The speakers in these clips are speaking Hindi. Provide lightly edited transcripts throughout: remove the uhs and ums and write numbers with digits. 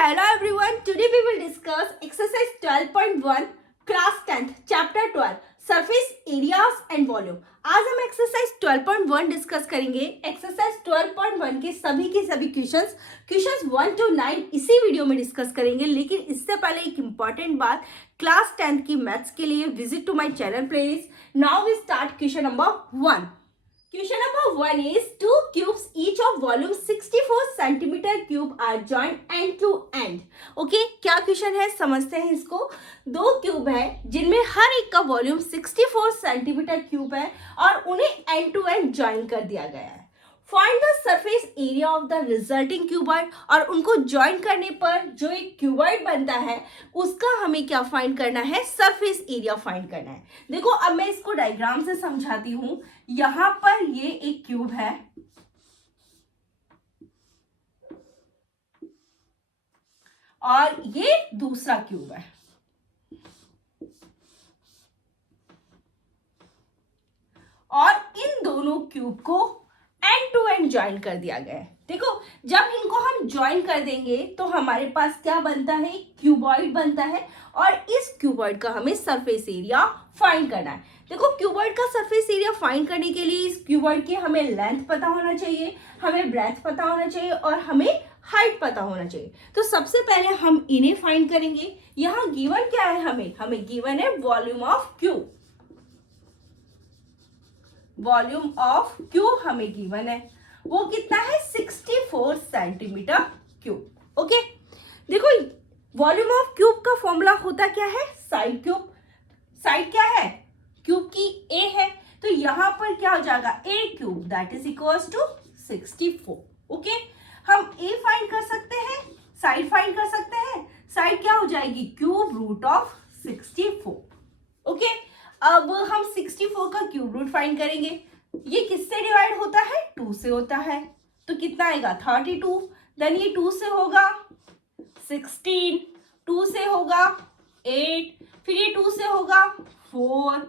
Hello everyone, today we will discuss exercise 12.1 class 10th chapter 12 surface areas and volume। आज हम exercise 12.1 डिस्कस करेंगे। exercise 12.1 के सभी क्वेश्चंस 1 to 9 इसी वीडियो में डिस्कस करेंगे। लेकिन इससे पहले एक इम्पॉर्टेंट बात, क्लास 10th की मैथ्स के लिए visit to my channel playlist. Now we start question number 1। Question number 1 is two cubes each of volume 64 centimeter cube are joined end to end। Okay, क्या क्वेश्चन है समझते हैं इसको। दो क्यूब है जिनमें हर एक का वॉल्यूम 64 सेंटीमीटर क्यूब है और उन्हें एंड टू एंड ज्वाइन कर दिया गया है। Find the surface area of the resulting cuboid, और उनको ज्वाइन करने पर जो एक क्यूबॉइड बनता है उसका हमें क्या फाइंड करना है, सरफेस एरिया फाइंड करना है। देखो अब मैं इसको डायग्राम से समझाती हूं। यहां पर ये एक क्यूब है और ये दूसरा क्यूब है, और इन दोनों क्यूब को एंड टू एंड ज्वाइन कर दिया गया है। देखो जब इनको हम ज्वाइन कर देंगे तो हमारे पास क्या बनता है, क्यूबॉइड बनता है, और इस क्यूबॉइड का हमें सरफेस एरिया फाइंड करना है। देखो क्यूबॉइड का सरफेस एरिया फाइंड करने के लिए इस क्यूबॉइड की हमें लेंथ पता होना चाहिए, हमें ब्रेथ पता होना चाहिए और हमें हाइट पता होना चाहिए। तो सबसे पहले हम इन्हें फाइंड करेंगे। यहाँ गिवन क्या है, हमें गिवन है volume of cube. Volume of cube हमें गिवन है, वो कितना है 64 सेंटीमीटर क्यूब। ओके, देखो वॉल्यूम ऑफ क्यूब का फॉर्मूला होता क्या है, साइड क्यूब। साइड क्या है, क्यूब की ए है, तो यहां पर क्या हो जाएगा, a cube that is equals to 64। Okay, हम ए फाइंड कर सकते हैं, साइड फाइंड कर सकते हैं। साइड क्या हो जाएगी, क्यूब रूट ऑफ 64। ओके, अब हम 64 का क्यूब रूट फाइंड करेंगे। ये किससे डिवाइड होता है, 2 से होता है, तो कितना आएगा 32। देन ये 2 से होगा 16, 2 से होगा 8, फिर ये 2 से होगा 4,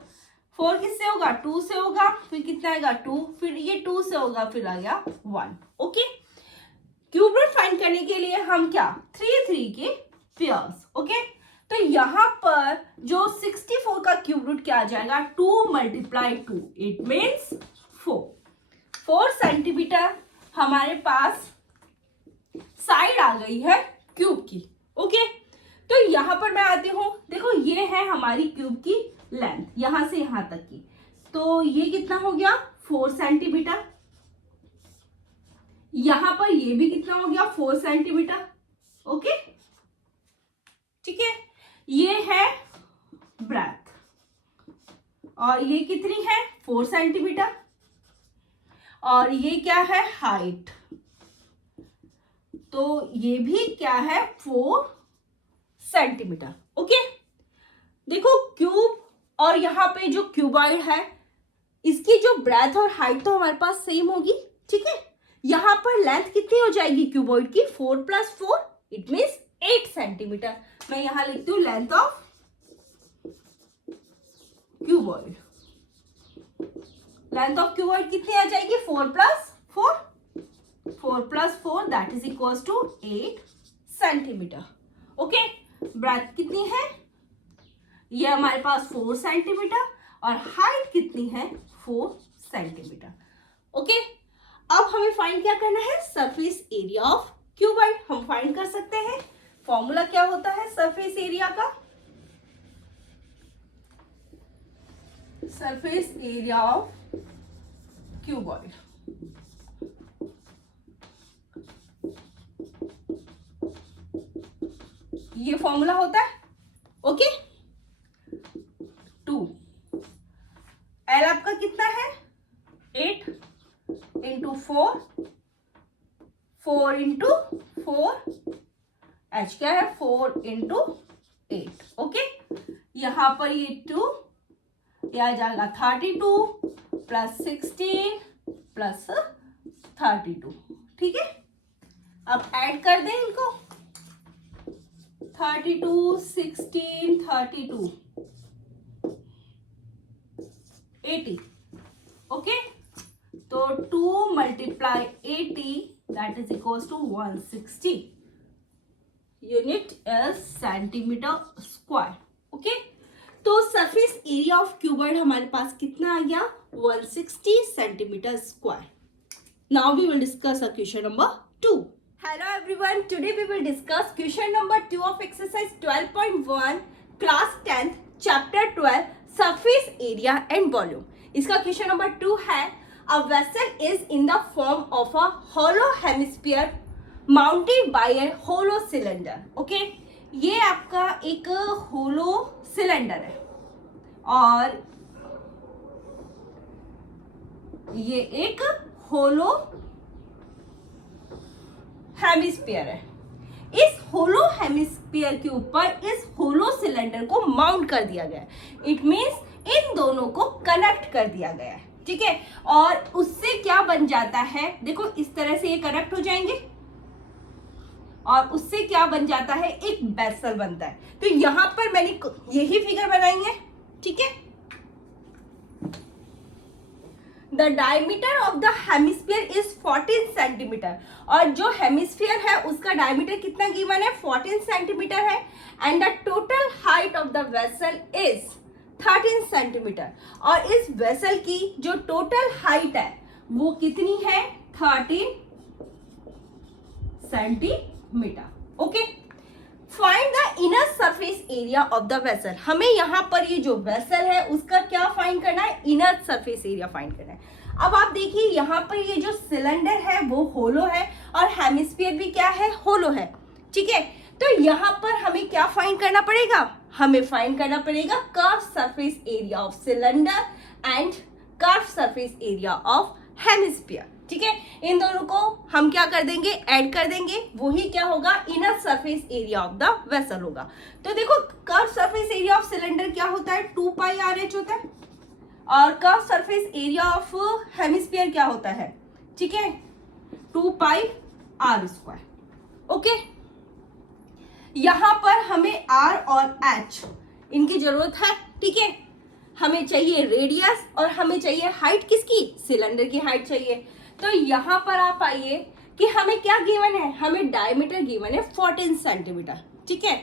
4 किससे होगा, 2 से होगा, फिर कितना आएगा 2, फिर ये 2 से होगा, फिर आ गया 1। ओके, क्यूब रूट फाइंड करने के लिए हम क्या, 3 के पेयर्स। ओके, तो यहां पर जो 64 का क्यूब रूट क्या आ जाएगा, 2 मल्टीप्लाई 2, इट मीन्स 4 सेंटीमीटर हमारे पास साइड आ गई है क्यूब की। ओके, तो यहां पर मैं आती हूं। देखो ये है हमारी क्यूब की लेंथ, यहां से यहां तक की, तो ये कितना हो गया 4 सेंटीमीटर। यहां पर ये भी कितना हो गया 4 सेंटीमीटर। ओके, ठीक है, ये है ब्रेथ और ये कितनी है 4 सेंटीमीटर, और ये क्या है हाइट, तो ये भी क्या है 4 सेंटीमीटर। ओके, देखो क्यूब और यहाँ पे जो क्यूबॉइड है इसकी जो ब्रेथ और हाइट तो हमारे पास सेम होगी। ठीक है, यहाँ पर लेंथ कितनी हो जाएगी क्यूबॉइड की, 4 + 4 इट मीन्स 8 सेंटीमीटर। मैं यहां लिखती हूँ length of cuboid. Length of cuboid कितनी आ जाएगी, 4 + 4, 4 + 4 that is equals to 8 centimetre. Okay, breadth कितनी है, ये हमारे पास 4 सेंटीमीटर, और हाइट कितनी है 4 सेंटीमीटर। ओके, अब हमें फाइंड क्या करना है, सरफेस एरिया ऑफ क्यूबॉइड हम फाइंड कर सकते हैं। फॉर्मूला क्या होता है सरफेस एरिया का, सरफेस एरिया ऑफ क्यूबॉइड। ये फॉर्मूला होता है। ओके, 2 एल आपका कितना है 8 × 4, 4 × 4, एच क्या है 4 × 8। ओके, यहां पर ये 2, यह आ जाएगा 32 + 16 + 32। ठीक है, अब ऐड कर दें इनको, 32 16 32 80। ओके, तो 2 × 80 that is equals to 160। Unit is centimetre square. Okay, तो सरफेस एरिया ऑफ क्यूबॉइड हमारे पास कितना आ गया? 160 centimetre square. Now we will discuss question number 2. Hello everyone, today we will discuss question number 2 of exercise 12.1 class 10th chapter 12 surface area and volume. इसका question number 2 है a vessel is in the form of a hollow hemisphere mounted by a hollow cylinder. Okay, ये आपका एक hollow cylinder है और ये एक hollow हेमिस्फीयर है. इस होलो हेमिस्फीयर के ऊपर इस होलो सिलेंडर को माउंट कर दिया गया है. इट मींस इन दोनों को कनेक्ट कर दिया गया है. ठीक है, और उससे क्या बन जाता है? देखो इस तरह से ये कनेक्ट हो जाएंगे और उससे क्या बन जाता है? एक वेसल बनता है. तो यहां पर मैंने यही फिगर बनाई है. ठीक है, the diameter of the hemisphere is 14 centimetre. और जो हेमिस्फीयर है उसका डायमीटर कितना गिवन है? 14 सेंटीमीटर है. And the total height of the vessel is 13 centimetre. और इस वेसल की जो टोटल हाइट है वो कितनी है? 13 centimetre. Okay, find the inner surface area of the vessel. हमें यहाँ पर ये जो वेसल है उसका क्या फाइंड करना है? इनर सरफेस एरिया फाइंड करना है. अब आप देखिए यहाँ पर ये जो सिलेंडर है वो होलो है और हेमिस्फीयर भी क्या है? होलो है. ठीक है, तो यहाँ पर हमें क्या फाइंड करना पड़ेगा? हमें फाइंड करना पड़ेगा curve surface area of cylinder and curve surface area of hemisphere. ठीक है, इन दोनों को हम क्या कर देंगे? ऐड कर देंगे. वही क्या होगा? Inner surface area of the vessel होगा. तो देखो curve surface area of cylinder क्या होता है? 2 पाई आर एच होता है. और curve surface area of hemisphere क्या होता है? ठीक है, 2 पाई आर स्क्वायर. ओके, यहां पर हमें आर और एच इनकी जरूरत है. ठीक है, हमें चाहिए रेडियस और हमें चाहिए हाइट. किसकी? सिलेंडर की हाइट चाहिए. तो यहां पर आप आइए कि हमें क्या गिवन है? हमें डायमीटर गिवन है 14 सेंटीमीटर. ठीक है,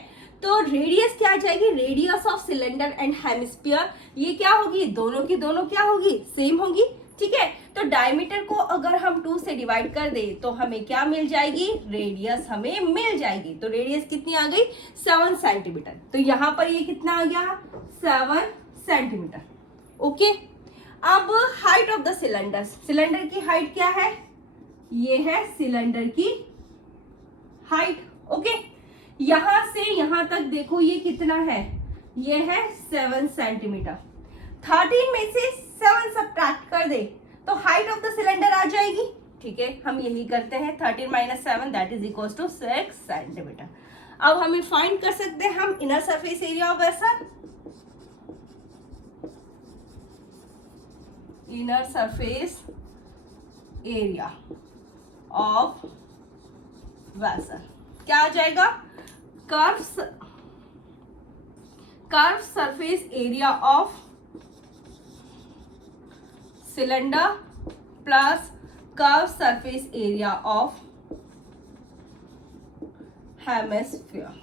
तो रेडियस क्या आ जाएगी? Radius of cylinder and hemisphere ये क्या होगी? दोनों की दोनों क्या होगी? सेम होगी. ठीक है, तो डायमीटर को अगर हम 2 से डिवाइड कर दे तो हमें क्या मिल जाएगी? रेडियस हमें मिल जाएगी. तो रेडियस कितनी आ गई? 7 सेंटीमीटर. तो यहाँ पर ये कितना आ गया? 7 सेंटीमीटर. ओके, अब height of the cylinder. Cylinder की हाइट क्या है? ये है सिलेंडर की हाइट. ओके, यहां से यहां तक देखो ये कितना है? ये है 7 सेंटीमीटर. 13 में से 7 सब्ट्रैक्ट कर दे तो हाइट ऑफ द सिलेंडर आ जाएगी. ठीक है, हम यही करते हैं. 13 - 7 that is equal to 6 centimetre. अब हमें फाइंड कर सकते हैं हम inner surface area of vessel. Inner surface area of vessel क्या आ जाएगा? Curve surface area of cylinder plus curve surface area of hemisphere.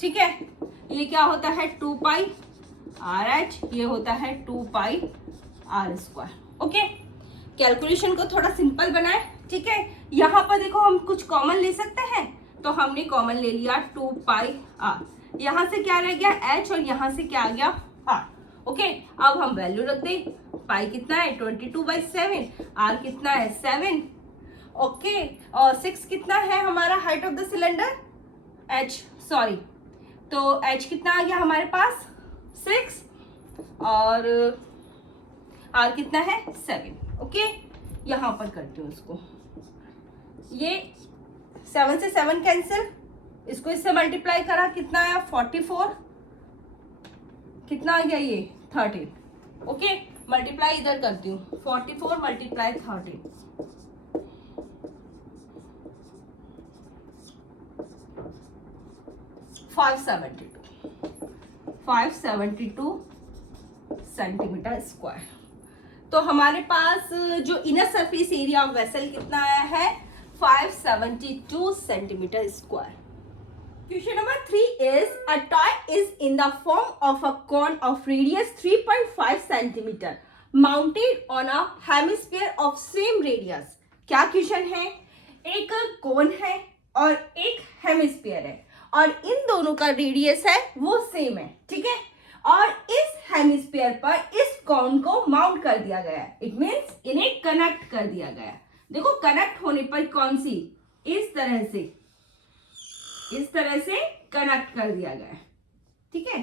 ठीक है, ये क्या होता है? 2 पाई आर एच. ये होता है 2 पाई आर स्क्वायर. ओके, कैलकुलेशन को थोड़ा सिंपल बनाए. ठीक है, यहाँ पर देखो हम कुछ कॉमन ले सकते हैं तो हमने कॉमन ले लिया 2 पाई आर. यहाँ से क्या रह गया? एच. और यहाँ से क्या आ गया? आर. ओके, अब हम वैल्यू रख दे. पाई कितना है? 22/7. आर कितना है? 7. ओके, और 6 कितना है हमारा height of the cylinder? H sorry, तो एच कितना आ गया हमारे पास? 6. और आर कितना है? 7. ओके, यहां पर करती हूँ इसको. ये 7 से 7 कैंसिल. इसको इससे मल्टीप्लाई करा, कितना आया? 44. कितना आ गया? ये 13. ओके, मल्टीप्लाई इधर करती हूँ. 44 × 13 572 सेंटीमीटर स्क्वायर. तो हमारे पास जो inner surface area of vessel कितना आया है? 572 centimetre square. Question number 3 is a toy is in the form of a cone of radius 3.5 centimeter mounted on a hemisphere of same radius. क्या क्वेश्चन है? एक कोन है और एक हेमिस्फीयर है और इन दोनों का रेडियस है वो सेम है, ठीक है, और इस हेमिस्फीयर पर इस कोन को माउंट कर दिया गया है. इट मीन्स इन्हें कनेक्ट कर दिया गया है. देखो कनेक्ट होने पर कौन सी, इस तरह से कनेक्ट कर दिया गया है, ठीक है.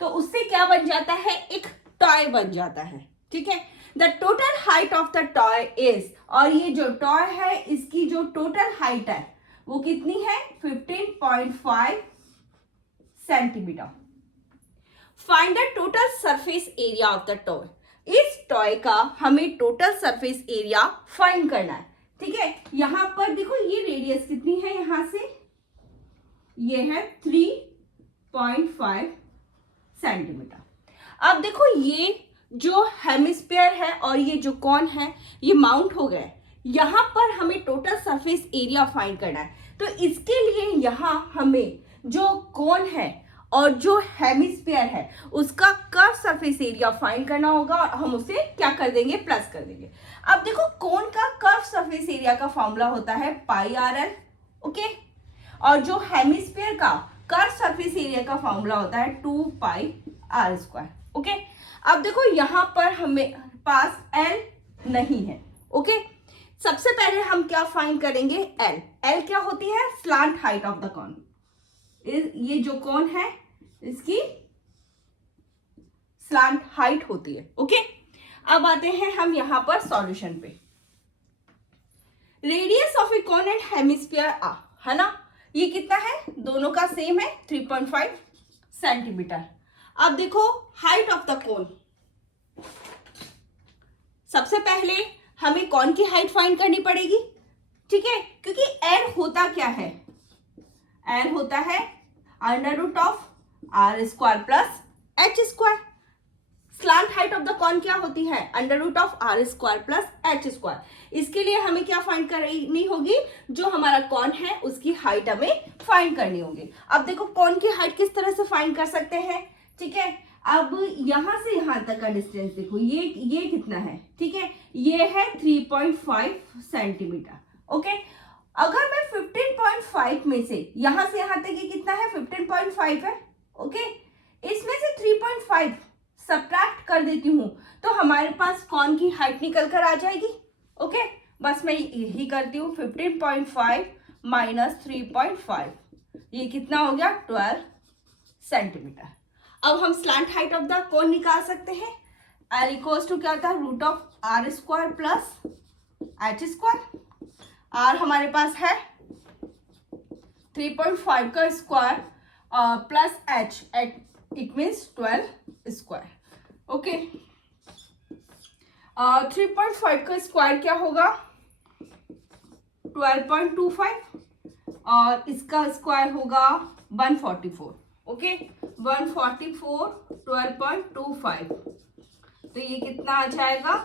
तो उससे क्या बन जाता है, एक टॉय बन जाता है, ठीक है. The total height of the toy is, और ये जो टॉय है इसकी जो टोटल हाइट है वो कितनी है, 15.5 centimetre. Find the total surface area of the toy. इस टॉय का हमें टोटल सरफेस एरिया फाइंड करना है, ठीक है. यहां पर देखो ये रेडियस कितनी है, यहां से ये है 3.5 सेंटीमीटर. अब देखो ये जो हेमिस्फीयर है और ये जो कॉन है ये माउंट हो गए. यहां पर हमें टोटल सरफेस एरिया फाइंड करना है. तो इसके लिए यहां हमें जो कॉन है और जो हेमिस्फीयर है उसका कर्व सरफेस एरिया फाइंड करना होगा और हम उसे क्या कर देंगे, प्लस कर देंगे. अब देखो कोन का कर्व सरफेस एरिया का फॉर्मूला होता है पाई आर एल, ओके, और जो हेमिस्फीयर का कर्व सरफेस एरिया का फॉर्मूला होता है 2 पाई आर स्क्वायर, ओके. अब देखो यहां पर हमें पास एल नहीं है, ओके. सबसे पहले हम क्या फाइंड करेंगे, एल. एल क्या होती है, slant height of the cone. ये जो कॉन है इसकी स्लांट हाइट होती है, ओके. अब आते हैं हम यहां पर सॉल्यूशन पे. Radius of a cone and hemisphere आ, है ना, ये कितना है, दोनों का सेम है 3.5 सेंटीमीटर. अब देखो हाइट ऑफ द कोन. सबसे पहले हमें कॉन की हाइट फाइंड करनी पड़ेगी, ठीक है, क्योंकि एल होता क्या है, एल होता है under root of R square plus H square. Slant height of the cone क्या होती है, under root of R square plus H square. इसके लिए हमें क्या फाइंड करनी होगी, जो हमारा कॉन है उसकी हाइट हमें फाइंड करनी होगी. अब देखो कॉन की हाइट किस तरह से फाइंड कर सकते हैं, ठीक है. अब यहां से यहां तक का डिस्टेंस देखो, ये कितना है, ठीक है, ये है 3.5 सेंटीमीटर, ओके. अगर मैं 15.5 में से यहां तक ये कितना है, 15.5 है, ओके. इसमें से 3.5 सब्ट्रैक्ट कर देती हूं तो हमारे पास कॉन की हाइट निकल कर आ जाएगी, ओके. बस मैं यही करती हूँ, 15.5 माइनस 3.5, ये कितना हो गया, 12 सेंटीमीटर. अब हम slant height of the cone निकाल सकते हैं. एल इक्वल्स टू क्या होता है, root of R square plus H square. R हमारे पास है 3.5 का square plus H, it means 12 square, okay. 3.5 का स्क्वायर क्या होगा, 12.25, और इसका स्क्वायर होगा 144, ओके. 144 12.25, तो ये कितना आ जाएगा,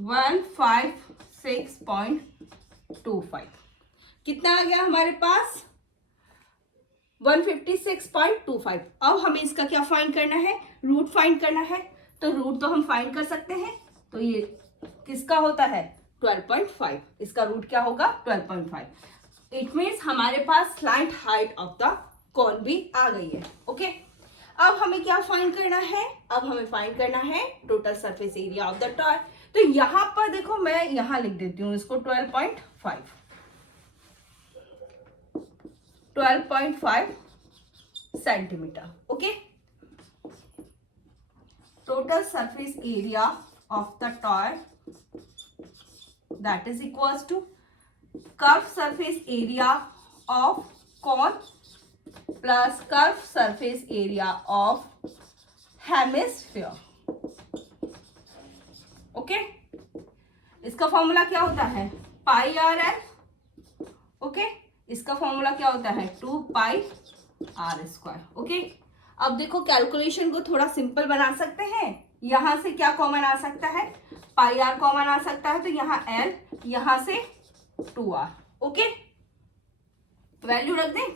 156.25. कितना आ गया हमारे पास, 156.25. अब हमें इसका क्या फाइंड करना है, रूट फाइंड करना है. तो रूट तो हम फाइंड कर सकते हैं, तो ये किसका होता है, 12.5. इसका रूट क्या होगा, 12.5. इट मीन्स हमारे पास slant height of the cone भी आ गई है, ओके. अब हमें क्या फाइंड करना है, अब हमें फाइंड करना है total surface area of the toy. तो यहां पर देखो मैं यहां लिख देती हूं इसको 12.5 centimetre, okay. Total surface area of the toy that is equals to curved surface area of cone plus curved surface area of hemisphere, okay. इसका फॉर्मूला क्या होता है, पाई आर एल, ओके. इसका फॉर्मूला क्या होता है, 2 पाई आर स्क्वायर, ओके. अब देखो कैलकुलेशन को थोड़ा सिंपल बना सकते हैं. यहां से क्या कॉमन आ सकता है, पाई आर कॉमन आ सकता है, तो यहाँ एल, यहां से 2r। ओके, वैल्यू रख दें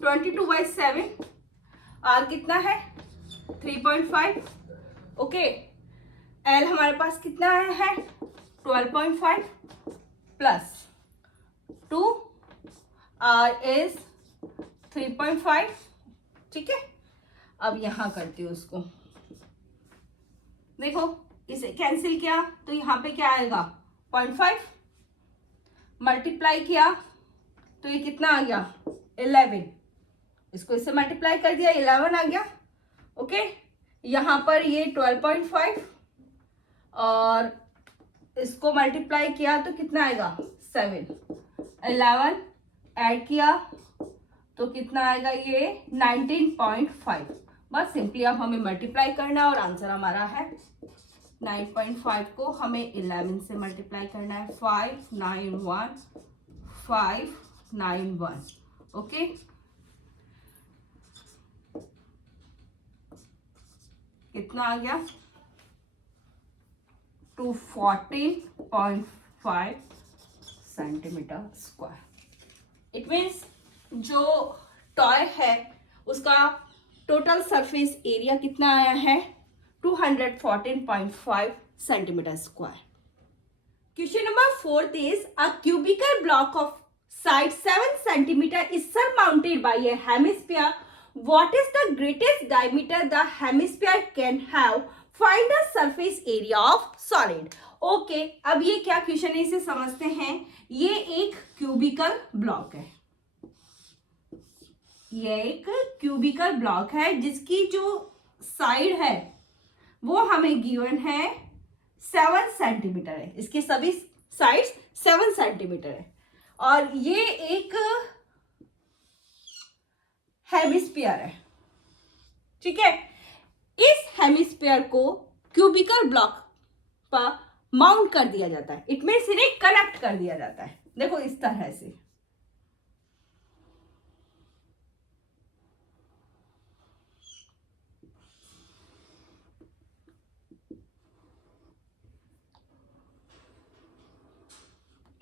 22/7, r कितना है 3.5। ओके, l हमारे पास कितना है 12.5 प्लस 2, r इज 3.5। ठीक है, अब यहां करती हूँ उसको, देखो इसे कैंसिल किया तो यहाँ पे क्या आएगा 0.5, मल्टीप्लाई किया तो ये कितना आ गया 11, इसको इससे मल्टीप्लाई कर दिया 11 आ गया। ओके, यहाँ पर ये 12.5 और इसको मल्टीप्लाई किया तो कितना आएगा 7, 11 ऐड किया तो कितना आएगा ये 19.5। बस सिंपली अब हमें मल्टीप्लाई करना है और आंसर हमारा है 9.5 को हमें 11 से मल्टीप्लाई करना है, 591। ओके, कितना आ गया 214.5 सेंटीमीटर स्क्वायर। इट मीन्स जो टॉय है उसका टोटल सरफेस एरिया कितना आया है 214.5 centimetre square. Question number 4 is a cubical block of side 7 centimeter is surmounted by a hemisphere. What is the greatest diameter the hemisphere can have? Find the surface area of solid. Okay, अब ये क्या क्वेश्चन है इसे समझते हैं। ये एक क्यूबिकल ब्लॉक है, ये एक क्यूबिकल ब्लॉक है जिसकी जो साइड है वो हमें गिवन है 7 सेंटीमीटर है, इसके सभी साइड्स 7 सेंटीमीटर है और ये एक हेमिस्फीयर है। ठीक है, इस हेमिस्फीयर को क्यूबिकल ब्लॉक पर माउंट कर दिया जाता है, इट मीन्स इन्हें कनेक्ट कर दिया जाता है। देखो इस तरह से,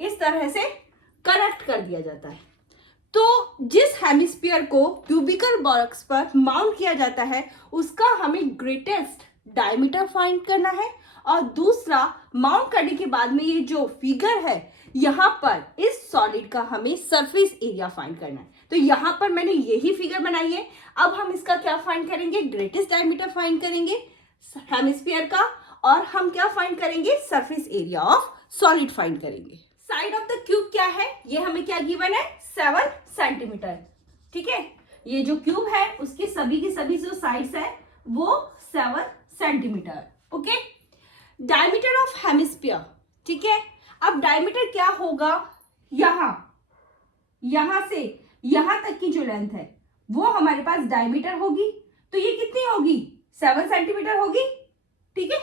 इस तरह से कनेक्ट कर दिया जाता है। तो जिस हेमिस्फीयर को क्यूबिकल बॉक्स पर माउंट किया जाता है उसका हमें ग्रेटेस्ट डायमीटर फाइंड करना है और दूसरा माउंट करने के बाद में ये जो फिगर है यहाँ पर इस सॉलिड का हमें सरफेस एरिया फाइंड करना है। तो यहाँ पर मैंने यही फिगर बनाई है। अब हम इसका क्या फाइंड करेंगे, ग्रेटेस्ट डायमीटर फाइंड करेंगे हेमिस्फीयर का और हम क्या फाइंड करेंगे, surface area of solid find करेंगे। साइड ऑफ द क्यूब क्या है, ये हमें क्या गिवन है 7 सेंटीमीटर। ठीक है, ये जो क्यूब है उसके सभी की सभी जो साइड्स है वो 7 centimetre. Okay, diameter of hemisphere. ठीक है, अब डायमीटर क्या होगा, यहां से यहां तक की जो लेंथ है वो हमारे पास डायमीटर होगी, तो ये कितनी होगी 7 सेंटीमीटर होगी। ठीक है,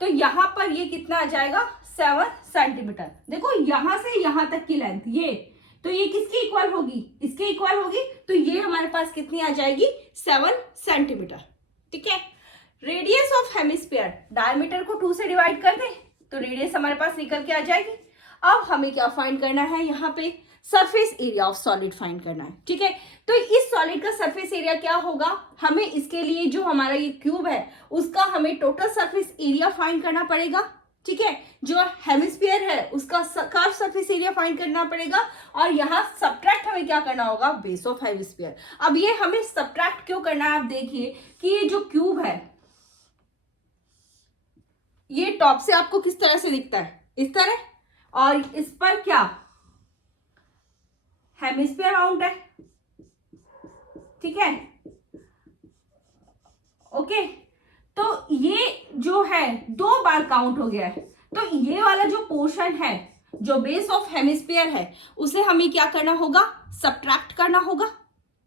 तो यहां पर ये कितना आ जाएगा 7 सेंटीमीटर। देखो यहां से यहां तक की लेंथ ये, तो ये किसकी इक्वल होगी, इसके इक्वल होगी, तो ये हमारे पास कितनी आ जाएगी 7 सेंटीमीटर। ठीक है, रेडियस ऑफ हेमिस्फीयर, डायमीटर को 2 से डिवाइड कर दें तो रेडियस हमारे पास निकल के आ जाएगी। अब हमें क्या फाइंड करना है, यहाँ पे surface area of solid find करना है। ठीक है, तो इस सॉलिड का सरफेस एरिया क्या होगा, हमें इसके लिए जो हमारा ये क्यूब है उसका हमें टोटल सरफेस एरिया फाइंड करना पड़ेगा। ठीक है, जो हेमिस्फीयर है उसका कर्व सरफेस एरिया फाइंड करना पड़ेगा और यहाँ सब्ट्रैक्ट हमें क्या करना होगा, बेस ऑफ हेमिस्फीयर। अब ये हमें सब्ट्रैक्ट क्यों करना है, आप देखिए कि ये जो क्यूब है ये टॉप से आपको किस तरह से दिखता है, इस तरह, और इस पर क्या हेमिस्फीयर माउंट है। ठीक है, ओके, तो ये जो है 2 बार काउंट हो गया है, तो ये वाला जो पोर्शन है जो बेस ऑफ हेमिस्फीयर है उसे हमें क्या करना होगा, सब्ट्रैक्ट करना होगा।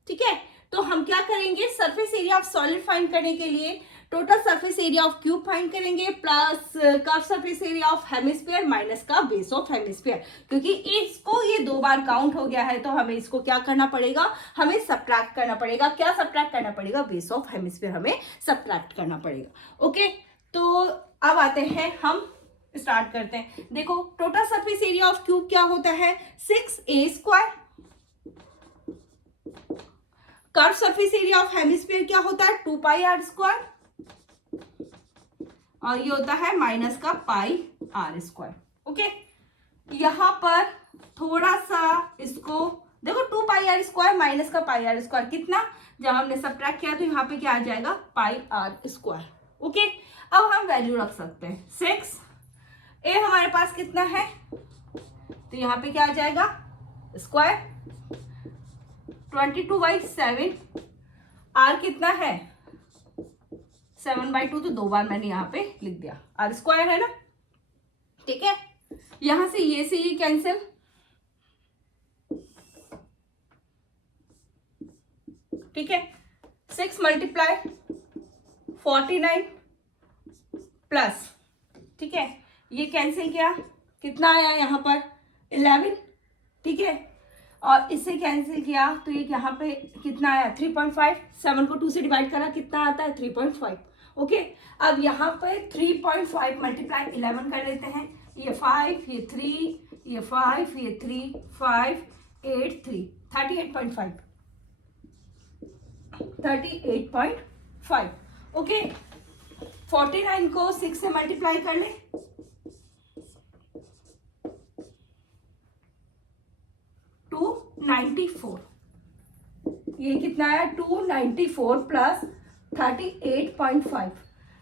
ठीक है, तो हम क्या करेंगे, surface area of solid find करने के लिए total surface area of cube find करेंगे plus curve surface area of hemisphere minus का बेस ऑफ हेमिस्फीयर, क्योंकि इसको ये 2 बार काउंट हो गया है तो हमें इसको क्या करना पड़ेगा, हमें सब्ट्रैक्ट करना पड़ेगा। क्या सब्ट्रैक्ट करना पड़ेगा, बेस ऑफ हेमिस्फीयर हमें सब्ट्रैक्ट करना पड़ेगा। ओके, तो अब आते हैं हम स्टार्ट करते हैं। देखो total surface area of cube क्या होता है 6a²। Curve surface area of hemisphere क्या होता है 2πr²। और ये होता है माइनस का πr²। ओके, यहां पर थोड़ा सा इसको देखो 2πr² माइनस का πr² कितना, जब हमने सब्ट्रैक्ट किया तो यहाँ पे क्या आ जाएगा πr²। ओके, अब हम वैल्यू रख सकते हैं 6a हमारे पास कितना है, तो यहाँ पे क्या आ जाएगा स्क्वायर 22/7। r कितना है 7/2, तो 2 बार मैंने यहाँ पे लिख दिया, r² है ना। ठीक है, यहां से ये कैंसिल, ठीक है 6 × 49 प्लस, ठीक है ये कैंसिल किया, कितना आया यहाँ पर 11। ठीक है, और इससे कैंसिल किया तो ये यहाँ पे कितना आया 3.5। 7 को 2 से डिवाइड करा कितना आता है 3.5। ओके, अब यहाँ पे 3.5 × 11 कर लेते हैं, ये 5 ये 3 ये 5 ये 3 5 8 3 38.5। ओके, 49 को 6 से मल्टीप्लाई कर ले, 294। ये कितना है 294 प्लस 38.5।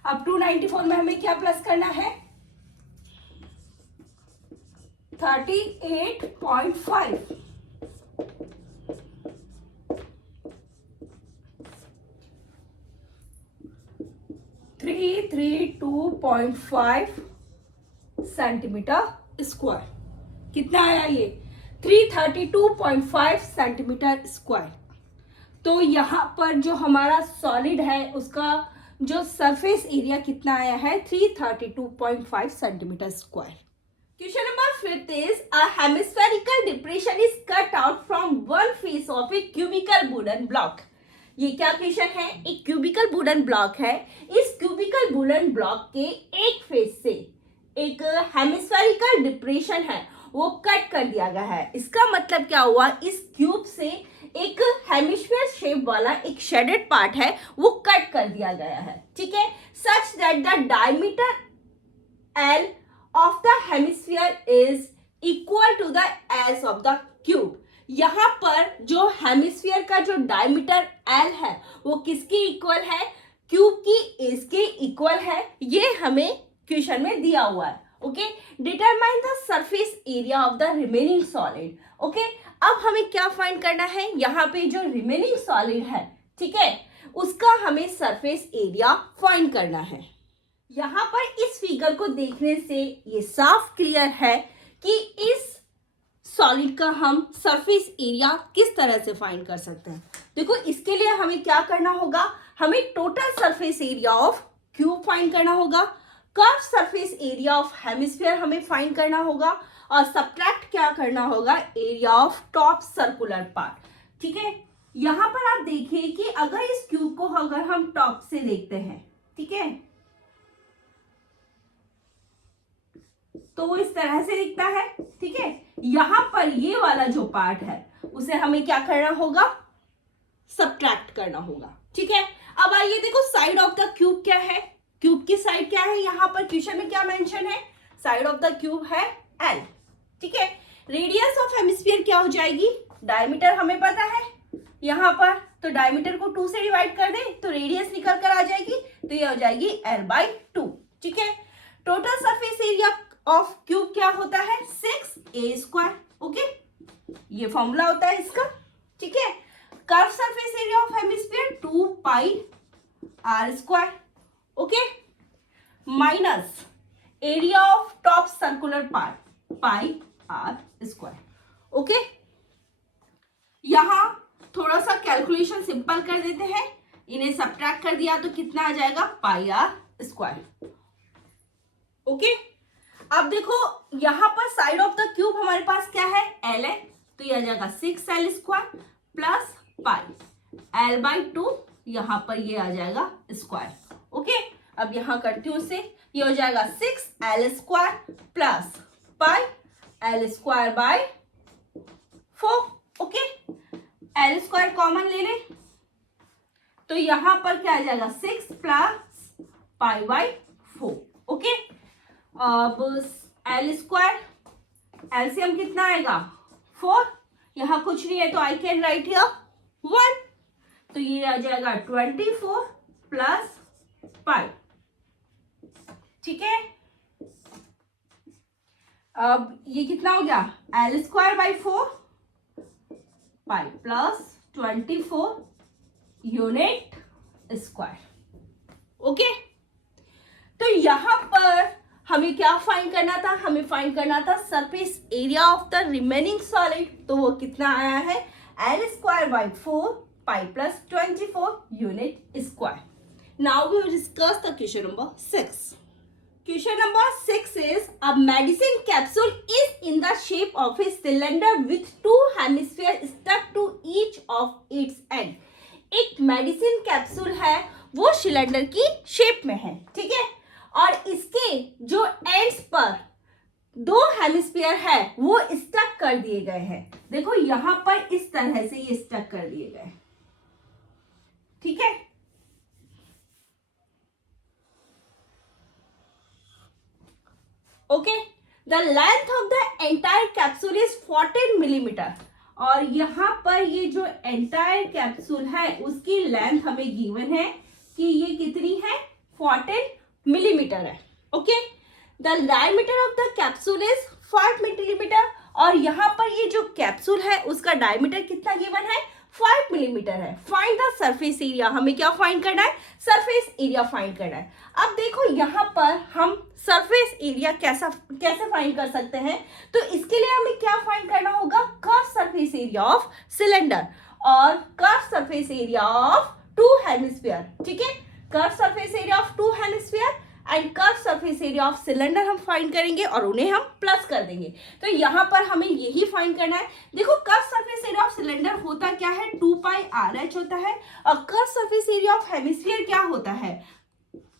अब 294 में हमें क्या प्लस करना है 38.5। 332.5 सेंटीमीटर स्क्वायर। कितना आया ये 332.5 सेंटीमीटर स्क्वायर। तो यहाँ पर जो हमारा सॉलिड है उसका जो सरफेस एरिया कितना आया है 332.5 centimetre square. Question number 5 is a hemispherical depression is cut out from one face of a cubical wooden block। ये क्या क्वेश्चन है, एक क्यूबिकल वुडन ब्लॉक है, इस क्यूबिकल वुडन ब्लॉक के एक फेस से एक हेमिस्फेरिकल डिप्रेशन है वो कट कर दिया गया है। इसका मतलब क्या हुआ, इस क्यूब से एक हेमिस्फीयर शेप वाला एक शेडेड पार्ट है वो कट कर दिया गया है। ठीक है, such that the diameter L of the hemisphere is equal to the edge of the cube. यहाँ पर जो हेमिस्फीयर का जो डायमीटर एल है वो किसके इक्वल है, क्यूब की एज के इक्वल है। ये हमें क्वेश्चन में दिया हुआ है। Okay, determine the surface area of the remaining solid. Okay, अब हमें क्या फाइंड करना है, यहाँ पे जो रिमेनिंग सॉलिड है ठीक है उसका हमें सरफेस एरिया फाइंड करना है। यहाँ पर इस फिगर को देखने से ये साफ क्लियर है कि इस सॉलिड का हम सरफेस एरिया किस तरह से फाइंड कर सकते हैं। देखो इसके लिए हमें क्या करना होगा, हमें total surface area of cube find करना होगा, curve surface area of hemisphere हमें फाइंड करना होगा, और सब्ट्रैक्ट क्या करना होगा area of top circular part. ठीक है, यहां पर आप देखिए कि अगर इस क्यूब को अगर हम टॉप से देखते हैं ठीक है तो वो इस तरह से दिखता है। ठीक है, यहां पर ये वाला जो पार्ट है उसे हमें क्या करना होगा, सब्ट्रैक्ट करना होगा। ठीक है, अब आइए देखो साइड ऑफ द क्यूब क्या है, क्यूब की साइड क्या है, यहां पर क्वेश्चन में क्या मेंशन है, साइड ऑफ द क्यूब है एल। ठीक है, रेडियस ऑफ हेमिस्फीयर क्या हो जाएगी, डायमीटर हमें पता है यहां पर, तो डायमीटर को 2 से डिवाइड कर दे तो रेडियस निकल कर आ जाएगी, तो ये हो जाएगी l/2। ठीक है, total surface area of cube क्या होता है 6a²। ओके, ये फॉर्मूला होता है इसका। ठीक है, curve surface area of hemisphere 2πr²। Okay, minus area of top circular part πr²। Okay, यहां थोड़ा सा कैलकुलेशन सिंपल कर देते हैं, इन्हें सब्ट्रैक्ट कर दिया तो कितना आ जाएगा πr²। ओके, अब देखो यहां पर साइड ऑफ द क्यूब हमारे पास क्या है l है, तो ये आ जाएगा 6l² प्लस पाई l/2, यहां पर ये आ जाएगा स्क्वायर। ओके, अब यहां करती हूं इसे, ये हो जाएगा 6l² plus pi l² by 4। Okay, l² common ले लें तो यहां पर क्या आ जाएगा 6 प्लस पाई बाय 4। ओके, अब l² एलसीएम कितना आएगा 4, यहां कुछ नहीं है तो आई कैन राइट हियर 1, तो ये आ जाएगा 24 प्लस पाई। ठीक है, अब ये कितना हो गया l² by 4 pi plus 24 unit square. Okay, तो यहां पर हमें क्या फाइंड करना था, हमें फाइंड करना था surface area of the remaining solid, तो वो कितना आया है l² by 4 pi plus 24 unit square. Now we will discuss the question number 6। Question number 6 is a medicine capsule is in the shape of a cylinder with 2 hemispheres stuck to each of its end. एक मेडिसिन कैप्सूल है वो सिलेंडर की शेप में है, ठीक है, और इसके जो एंड्स पर 2 हेमिस्फीयर है वो स्टक कर दिए गए हैं। देखो यहां पर इस तरह से ये स्टक कर दिए गए, ठीक है। Okay, the length of the entire capsule is 14 millimetre, और यहां पर ये जो एंटायर कैप्सूल है उसकी लेंथ हमें गिवन है कि ये कितनी है 14 मिलीमीटर है। Okay, the diameter of the capsule is 5 millimetre, और यहां पर ये जो कैप्सूल है उसका डायमीटर कितना गिवन है 5 मिलीमीटर है। फाइंड द सरफेस एरिया, हमें क्या फाइंड करना है सरफेस एरिया फाइंड करना है। अब देखो यहां पर हम सरफेस एरिया कैसे फाइंड कर सकते हैं, तो इसके लिए हमें क्या फाइंड करना होगा curve surface area of cylinder और curve surface area of 2 hemisphere. ठीक है, curve surface area of 2 hemisphere and curve surface area of cylinder हम फाइंड करेंगे और उन्हें हम प्लस कर देंगे। तो यहां पर हमें यही फाइंड करना है। देखो curve surface area of cylinder होता क्या है 2 पाई RH होता है, और curve surface area of hemisphere क्या होता है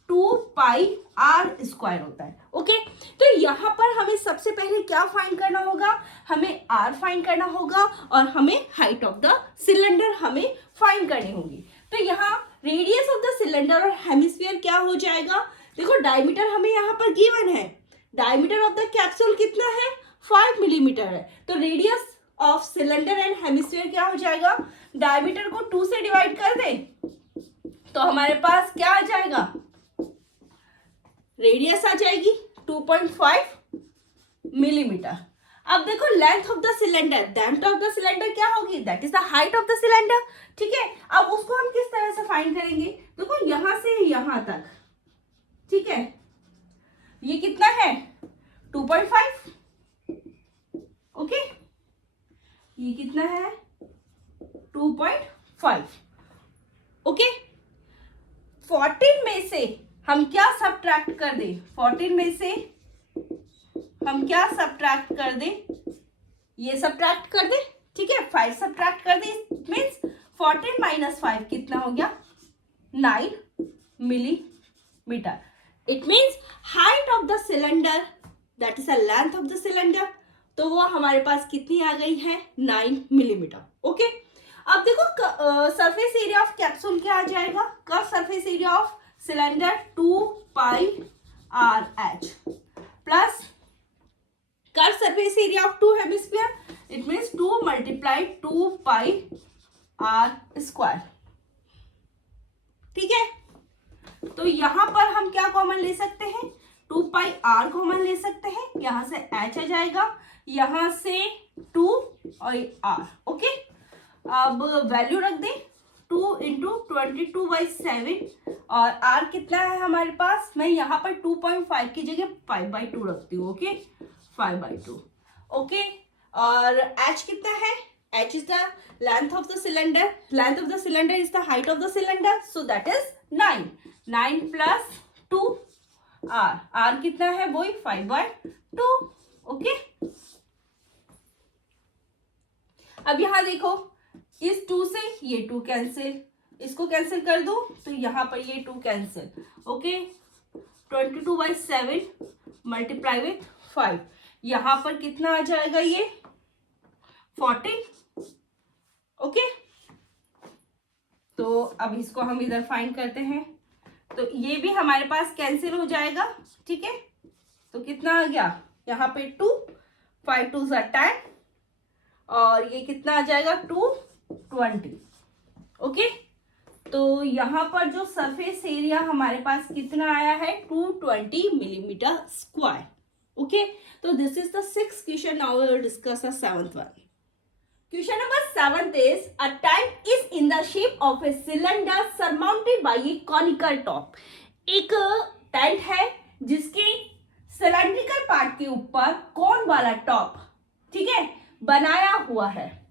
2 पाई R² होता है। ओके, तो यहां पर हमें सबसे पहले क्या फाइंड करना होगा, हमें R फाइंड करना होगा और हमें हाइट ऑफ द सिलेंडर हमें फाइंड करनी होगी। तो यहाँ रेडियस ऑफ द सिलेंडर और हेमिस्फीयर क्या हो जाएगा, देखो डायमीटर हमें यहाँ पर गिवन है, डायमीटर ऑफ द कैप्सूल कितना है 5 मिलीमीटर है, तो radius of cylinder and hemisphere क्या हो जाएगा, डायमीटर को 2 से डिवाइड कर दे तो हमारे पास क्या आ जाएगा, रेडियस आ जाएगी 2.5 मिलीमीटर। अब देखो लेंथ ऑफ द सिलेंडर क्या होगी, that is the height of the cylinder. ठीक है, अब उसको हम किस तरह से फाइंड करेंगे, देखो यहां से यहां तक, ठीक है, ये कितना है 2.5। ओके, ये कितना है 2.5। ओके, 14 में से हम क्या सब्ट्रैक्ट कर दें, 14 में से हम क्या सब्ट्रैक्ट कर दें, ये सब्ट्रैक्ट कर दें, ठीक है, 5 सब्ट्रैक्ट कर दें, मीन्स 14 माइनस 5 कितना हो गया 9 millimetre. It means height of the cylinder that is the length of the cylinder, तो वो हमारे पास कितनी आ गई है 9 मिलीमीटर। ओके, अब देखो सरफेस एरिया ऑफ कैप्सूल क्या आ जाएगा, curve surface area of cylinder 2 pi RH plus curve surface area of 2 hemisphere, it means 2 multiply 2 pi R²। ठीक है, तो यहां पर हम क्या कॉमन ले सकते हैं 2 पाई R कॉमन ले सकते हैं, यहां से H आ जाएगा, यहां से 2 और R। ओके, अब वैल्यू रख दें 2 इंटू 22/7 और R कितना है हमारे पास, मैं यहाँ पर 2.5 की जगह 5/2 रखती हूँ। ओके, 5/2। ओके, और H कितना है, H is the length of the cylinder. Length of the cylinder is the height of the cylinder. So that is 9. 9 plus 2 R. R कितना है वही 5/2. ओके, अब यहां देखो इस 2 से ये 2 कैंसिल, इसको कैंसिल कर दो तो यहां पर ये 2 कैंसिल। ओके, 22/7 मल्टीप्लाई विथ 5, यहाँ पर कितना आ जाएगा ये 14। ओके, तो अब इसको हम इधर फाइंड करते हैं, तो ये भी हमारे पास कैंसिल हो जाएगा। ठीक है, तो कितना आ गया यहाँ पे 2, 5 2 10, और ये कितना आ जाएगा 220। ओके, तो यहाँ पर जो सरफेस एरिया हमारे पास कितना आया है 220 मिलीमीटर स्क्वायर। ओके, तो this is the 6th question. Now we will discuss the 7th one. Question number 7th is a tank is in the shape of a cylinder surmounted by a conical top. एक टैंक है जिसके सिलेंड्रिकल पार्ट के ऊपर कौन वाला टॉप, ठीक है, बनाया हुआ है।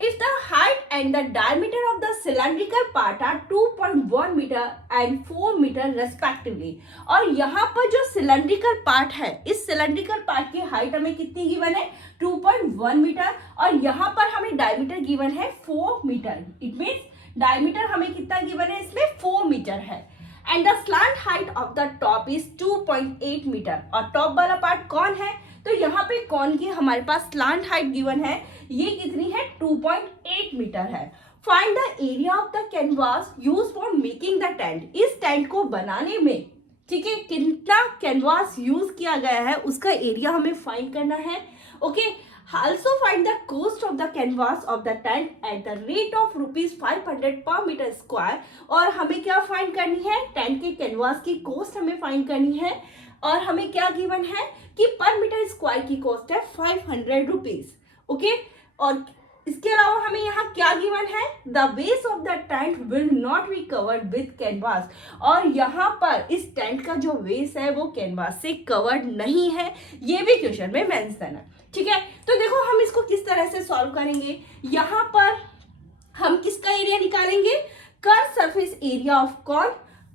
If the height and the diameter of the cylindrical part are 2.1 meter and 4 meter respectively, और यहाँ पर जो सिलेंड्रिकल पार्ट है, इस सिलेंड्रिकल पार्ट की हाइट हमें कितनी गिवन है 2.1 मीटर, और यहाँ पर हमें डायमीटर गिवन है 4 मीटर। इट मीन्स डायमीटर हमें कितना गिवन है, इसमें 4 मीटर है। And the slant height of the top is 2.8 metre, और टॉप वाला पार्ट कौन है, तो यहाँ पे कौन की हमारे पास स्लांट हाइट गिवन है, ये कितनी है 2.8 मीटर है। Find the area of the canvas use for making the tent. इस टेंट को बनाने में, ठीक है, कितना कैनवास यूज किया गया है उसका एरिया हमें फाइंड करना है। Okay, also find the cost of the canvas of the tent at the rate of ₹500 per meter square। और हमें क्या फाइंड करनी है, टेंट के कैनवास की कॉस्ट हमें फाइंड करनी है, और हमें क्या गिवन है कि पर मीटर स्क्वायर की कॉस्ट है 500 रुपीज। ओके, और इसके अलावा हमें यहाँ क्या गिवन है, the base of the tent will not be covered with canvas, और यहाँ पर इस टेंट का जो बेस है वो कैनवास से कवर्ड नहीं है, ये भी क्वेश्चन में मेंशन है। ठीक है, तो देखो हम इसको किस तरह से सॉल्व करेंगे। यहाँ पर हम किसका एरिया निकालेंगे, curve surface area of cone,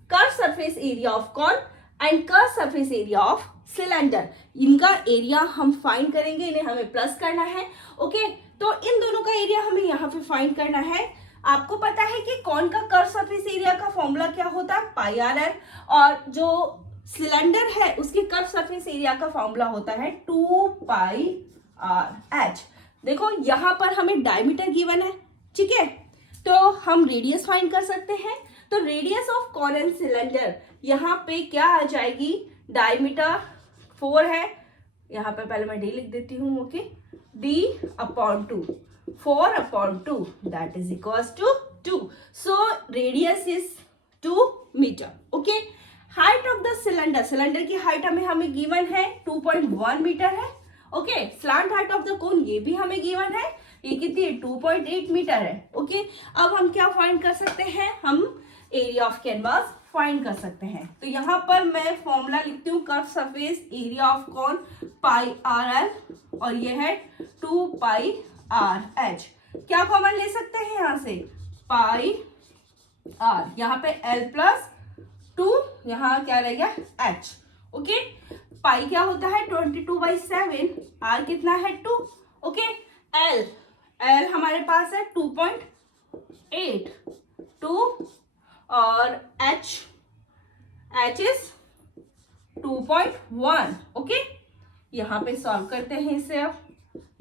curve surface area of cone and curve surface area of cylinder, इनका एरिया हम फाइंड करेंगे, इन्हें हमें प्लस करना है। ओके, तो इन दोनों का एरिया हमें यहाँ पे फाइंड करना है। आपको पता है कि कौन का कर्व सरफेस एरिया का फॉर्मूला क्या होता है, πr, और जो सिलेंडर है उसके कर्व सरफेस एरिया का फॉर्मूला होता है 2πr/h। देखो यहाँ पर हमें डायमीटर गिवन है, ठीक है, तो हम रेडियस फाइंड कर सकते हैं। तो radius of cone and cylinder यहाँ पे क्या आ जाएगी, डायमीटर 4 है, यहाँ पे पहले मैं d लिख देती हूँ। Okay, d/2, 4/2 that is equals to 2। So radius is 2 metre. Okay, height of the cylinder, cylinder की हाइट हमें गिवन है 2.1 मीटर है। Okay, slant height of the cone ये भी हमें गिवन है, ये कितनी है 2.8 मीटर है। ओके, अब हम क्या फाइंड कर सकते हैं, हम एरिया ऑफ कैनवास फाइंड कर सकते हैं। तो यहाँ पर मैं फॉर्मूला लिखती हूँ, curve surface area of cone πr/l, और ये है 2πr/h। क्या कॉमन ले सकते हैं यहाँ से, πr, यहाँ पे l+2, यहाँ क्या रहेगा h। ओके, पाई क्या होता है 22/7, r कितना है 2। ओके, l हमारे पास है 2.8, 2, और h इज 2.1। ओके, यहाँ पे सॉल्व करते हैं इसे। अब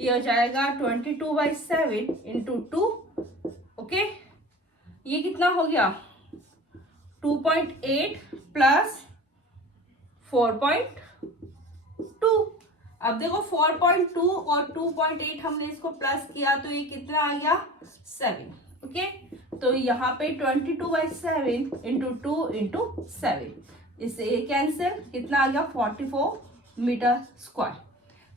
ये हो जाएगा 22/7 इंटू 2। ओके, ये कितना हो गया 2.8 प्लस 4.2। अब देखो 4.2 और 2.8 हमने इसको प्लस किया तो ये कितना आ गया 7। ओके, तो यहाँ पे 22/7 इंटू 2 इंटू 7, इससे ये कैंसिल, कितना आ गया 44 metre square.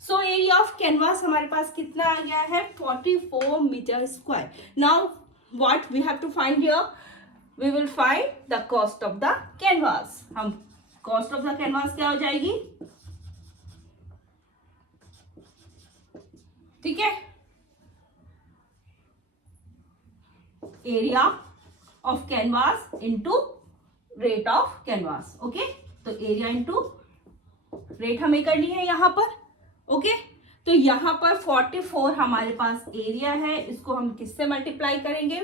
So area of canvas हमारे पास कितना आ गया है 44 metre square. Now what we have to find here, we will find the cost of the canvas. हम कॉस्ट ऑफ द कैनवास क्या हो जाएगी, ठीक है, area of canvas into rate of canvas. Okay, तो एरिया इंटू रेट हमें करनी है यहाँ पर। ओके, तो यहाँ पर 44 हमारे पास एरिया है, इसको हम किससे मल्टीप्लाई करेंगे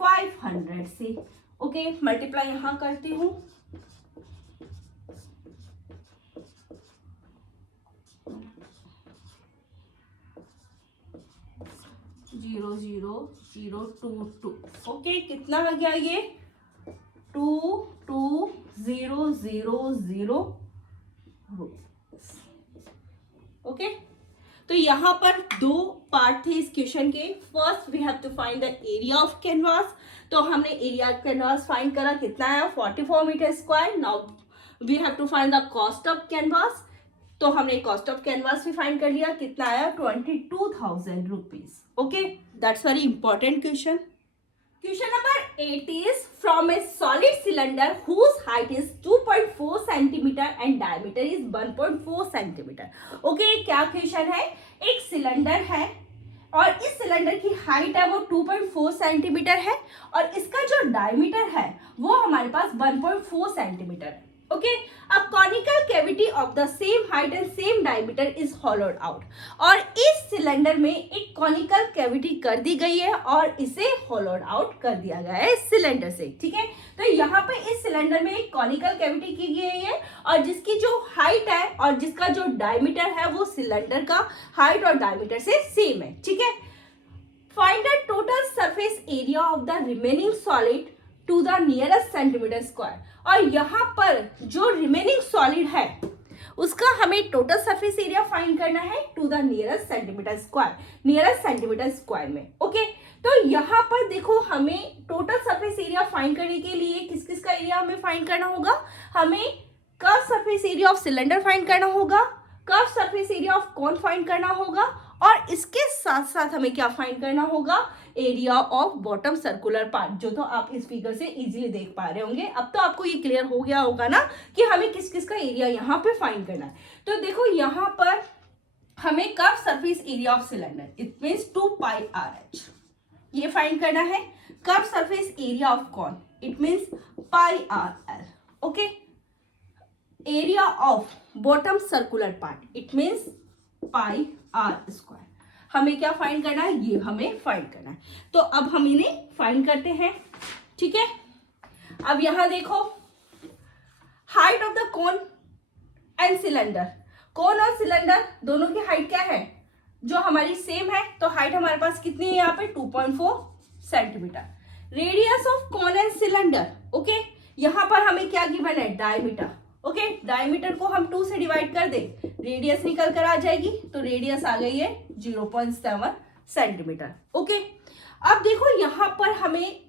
500 से। ओके, मल्टीप्लाई यहाँ करती हूँ, 0.00022। ओके, कितना आ गया ये 22,000 रुपीज। ओके, तो यहाँ पर दो पार्ट थे इस क्वेश्चन के। First we have to find the area of canvas. तो हमने एरिया ऑफ कैनवास फाइंड करा, कितना आया 44 metre square. Now we have to find the cost of canvas. तो हमने कॉस्ट ऑफ कैनवास भी फाइंड कर लिया, कितना आया 22,000 rupees. Okay, that's very important question. Question number 8 is from a solid cylinder whose height is 2.4 centimeter and diameter is 1.4 centimeter. Okay, क्या क्वेश्चन है? एक सिलेंडर है और इस सिलेंडर की हाइट है वो 2.4 सेंटीमीटर है और इसका जो डायमीटर है वो हमारे पास 1.4 सेंटीमीटर है। ओके, अब conical cavity of the same height and same diameter is होलोड out. और इस सिलेंडर में एक कॉनिकल कैविटी कर दी गई है और इसे होलोड आउट कर दिया गया है इस सिलेंडर से। ठीक है, तो यहाँ पे इस सिलेंडर में एक कॉनिकल कैविटी की गई है और जिसकी जो हाइट है और जिसका जो डायमीटर है वो सिलेंडर का हाइट और डायमीटर से सेम है। ठीक है, find the total surface area of the remaining solid to the nearest centimetre square. और यहाँ पर जो रिमेनिंग सॉलिड है उसका हमें टोटल सरफेस एरिया फाइंड करना है to the nearest centimetre square, nearest centimetre square में। ओके, तो यहाँ पर देखो हमें टोटल सरफेस एरिया फाइंड करने के लिए किस किस का एरिया हमें फाइंड करना होगा। हमें curve surface area of cylinder find करना होगा, curve surface area of cone find करना होगा और इसके साथ साथ हमें क्या फाइंड करना होगा, area of bottom circular part, जो तो आप इस फिगर से इजीली देख पा रहे होंगे। अब तो आपको ये क्लियर हो गया होगा ना कि हमें किस किस का एरिया यहाँ पे फाइंड करना है। तो देखो यहाँ पर हमें curve surface area of cylinder it means 2πRH ये फाइंड करना है। Curve surface area of cone it means πRL। Okay, area of bottom circular part it means πr²। हमें क्या फाइंड करना है, ये हमें फाइंड करना है। तो अब हम इन्हें फाइंड करते हैं। ठीक है, अब यहां देखो height of the cone and cylinder, cone और सिलेंडर दोनों की हाइट क्या है, जो हमारी सेम है। तो हाइट हमारे पास कितनी है यहाँ पे 2.4 centimetre. Radius of cone and cylinder, okay, यहां पर हमें क्या गिवन है, डायमीटर। ओके, डायमीटर को हम 2 से डिवाइड कर दे, रेडियस निकल कर आ जाएगी, तो रेडियस आ गई है 0.7 सेंटीमीटर। ओके, अब देखो यहां पर हमें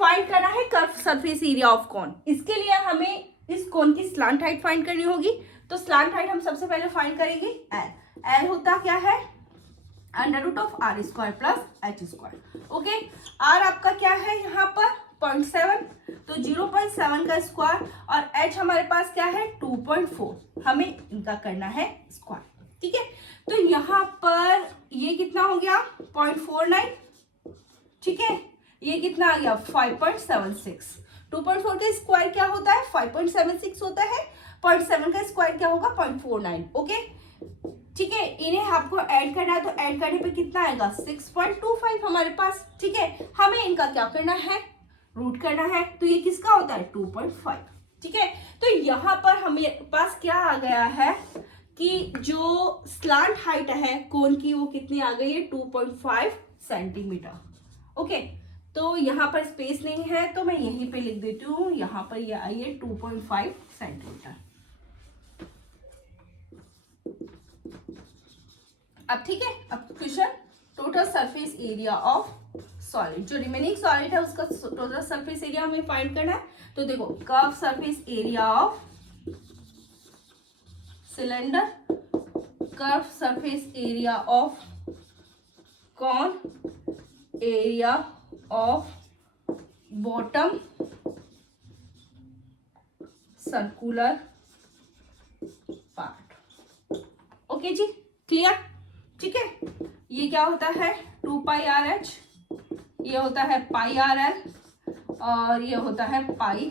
फाइंड करना है curve surface area of cone. इसके लिए हमें इस कोन की स्लांट हाइट फाइंड करनी होगी। तो स्लांट हाइट हम सबसे पहले फाइंड करेंगे एल। एल होता क्या है, √r² plus h²। Okay, r आपका क्या है यहाँ पर 0.7, तो 0.7 का स्क्वायर और h हमारे पास क्या है 2.4, हमें इनका करना है स्क्वायर। ठीक है, तो यहाँ पर ये कितना हो गया 0.49। ठीक है, ये कितना आ गया 5.76। 2.4 का स्क्वायर क्या होता है 5.76 होता है, 0.7 का स्क्वायर क्या होगा 0.49। ओके, ठीक है, इन्हें आपको ऐड करना है, तो ऐड करने पे कितना आएगा 6.25 हमारे पास। ठीक है, हमें इनका क्या करना है, रूट करना है, तो ये किसका होता है 2.5। ठीक है, तो यहाँ पर हमें पास क्या आ गया है कि जो स्लांट हाइट है कोन की वो कितनी आ गई है 2.5 सेंटीमीटर। ओके, तो यहाँ पर स्पेस नहीं है तो मैं यहीं पे लिख देती हूँ, यहाँ पर ये आई है 2.5 सेंटीमीटर। अब ठीक है, अब question total surface area of solid, जो रिमेनिंग सॉलिड है उसका टोटल सरफेस एरिया हमें फाइंड करना है। तो देखो curve surface area of cylinder, curve surface area of cone, area of bottom circular part. Okay जी, क्लियर। ठीक है, ये क्या होता है 2πRH, ये होता है πRL और ये होता है πr²।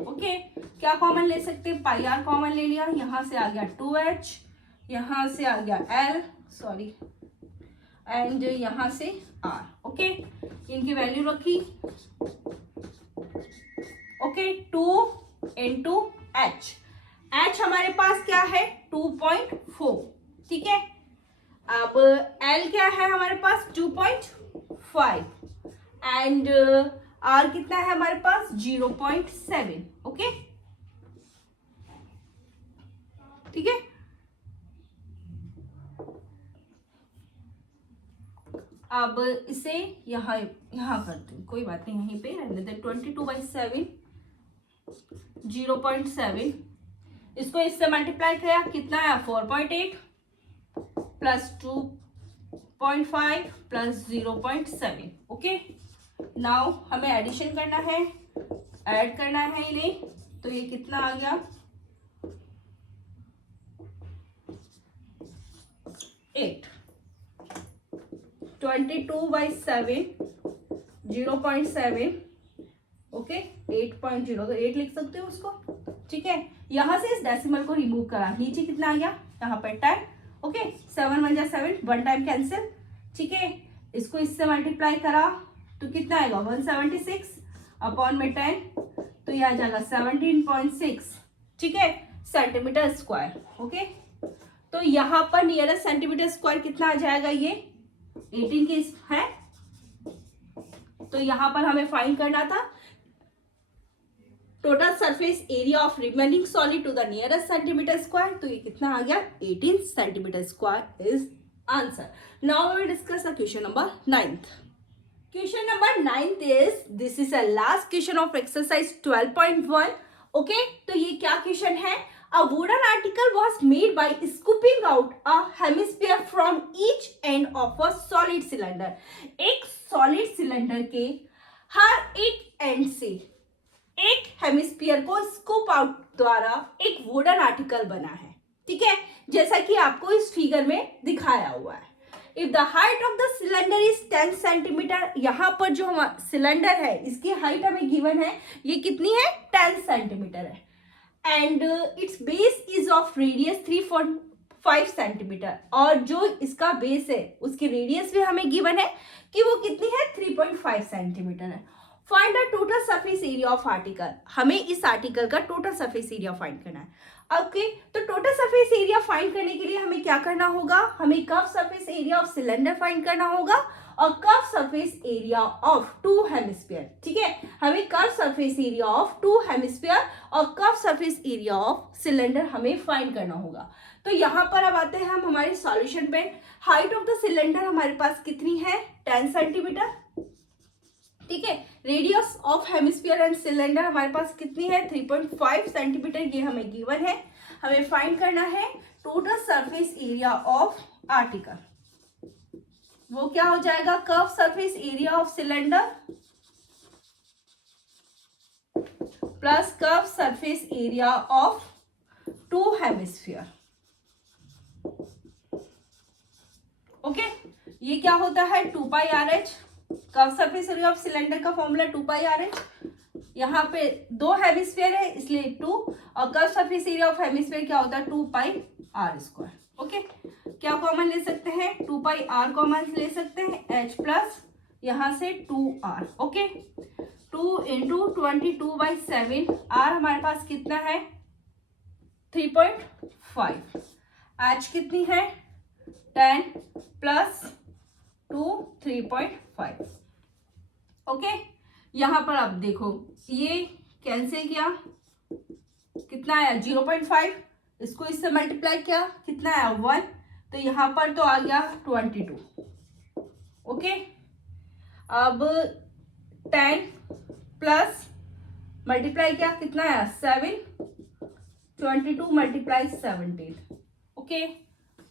ओके, क्या कॉमन ले सकते हैं, πr कॉमन ले लिया, यहां से आ गया 2h, यहां से आ गया l, सॉरी, एंड यहां से r। ओके, इनकी वैल्यू रखी। ओके, 2 into h, h हमारे पास क्या है 2.4। ठीक है, अब L क्या है हमारे पास 2.5 एंड R कितना है हमारे पास 0.7. ओके, ठीक है. अब इसे यहाँ करते हैं, कोई बात नहीं, यहीं पे रहने देते. 22/7 0.7, इसको इससे मल्टीप्लाई किया कितना है 4.8 प्लस 2.5 प्लस 0.7. ओके, नाउ हमें एडिशन करना है, ऐड करना है इन्हें. तो ये कितना आ गया 8. 22/7 0.7. ओके, 8.0, तो 8 लिख सकते हो उसको. ठीक है, यहां से इस डेसिमल को रिमूव करा, नीचे कितना आ गया यहाँ पर 10. ओके, 7 1 जा 7, 1 टाइम कैंसिल. ठीक है, इसको इससे मल्टीप्लाई करा तो कितना आएगा 176 अपॉन में 10, तो यह आ जाएगा 17.6. ठीक है, सेंटीमीटर स्क्वायर. ओके, तो यहाँ पर नियरेस्ट सेंटीमीटर स्क्वायर कितना आ जाएगा, ये 18 की है. तो यहां पर हमें फाइंड करना था total surface area of remaining solid to the nearest centimetre square. तो ये कितना आ गया 18 centimetre square is answer. Now we will discuss the question number 9th. Question number 9th is, this is a last question of exercise 12.1. Okay, तो ये क्या क्वेश्चन है? A wooden article was made by scooping out a hemisphere from each end of a solid cylinder. एक solid cylinder के हर एक एंड से एक हेमिस्फीयर को स्कूप आउट द्वारा एक वुडन आर्टिकल बना है. ठीक है, जैसा कि आपको इस फिगर में दिखाया हुआ है. If the height of the cylinder is 10 centimetre, यहाँ पर जो सिलेंडर है इसकी हाइट हमें गिवन है, ये कितनी है 10 सेंटीमीटर है. And it's base is of radius 3.5 centimetre, और जो इसका बेस है उसकी रेडियस भी हमें गिवन है कि वो कितनी है 3.5 सेंटीमीटर है. Find the total surface area of article, हमें इस आर्टिकल का टोटल सरफेस एरिया फाइंड करना है. ओके, तो टोटल सरफेस एरिया फाइंड करने के लिए हमें क्या करना होगा, हमें curve surface area of cylinder find करना होगा और curve surface area of 2 hemisphere. ठीक है, हमें curve surface area of 2 hemisphere और curve surface area of cylinder हमें फाइंड करना होगा. तो यहाँ पर अब आते हैं हम हमारे सॉल्यूशन पे. हाइट ऑफ द सिलेंडर हमारे पास कितनी है 10 सेंटीमीटर. ठीक है, radius of hemisphere and cylinder हमारे पास कितनी है 3.5 सेंटीमीटर, ये हमें गिवन है. हमें फाइंड करना है total surface area of article. वो क्या हो जाएगा curve surface area of cylinder plus curve surface area of 2 hemisphere. Okay, ये क्या होता है 2πRh. Curve surface area of cylinder का फॉर्मूला 2πRh. यहाँ पे 2 हेमिस्फीयर है इसलिए 2, और curve surface area of hemisphere क्या होता है 2πr². ओके, क्या कॉमन ले सकते हैं 2πr कॉमन ले सकते हैं, h प्लस यहाँ से 2r. ओके, 2 इंटू 22/7, r हमारे पास कितना है 3.5, h कितनी है 10 प्लस 2 3.5. ओके, यहां पर आप देखो ये कैंसिल किया, कितना आया 0.5, इसको इससे मल्टीप्लाई किया कितना आया 1, तो यहां पर तो आ गया 22. ओके, अब 10 प्लस मल्टीप्लाई किया कितना आया 7, 22 मल्टीप्लाई 17. ओके,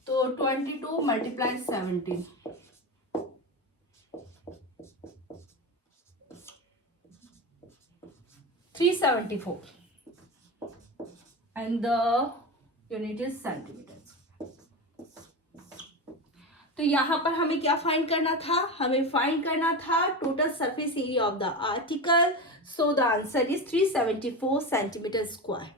तो 22 multiply 17 374 and the unit is centimeters. तो यहां पर हमें क्या फाइंड करना था, हमें फाइंड करना था total surface area of the article. So the answer is 374 centimetre square.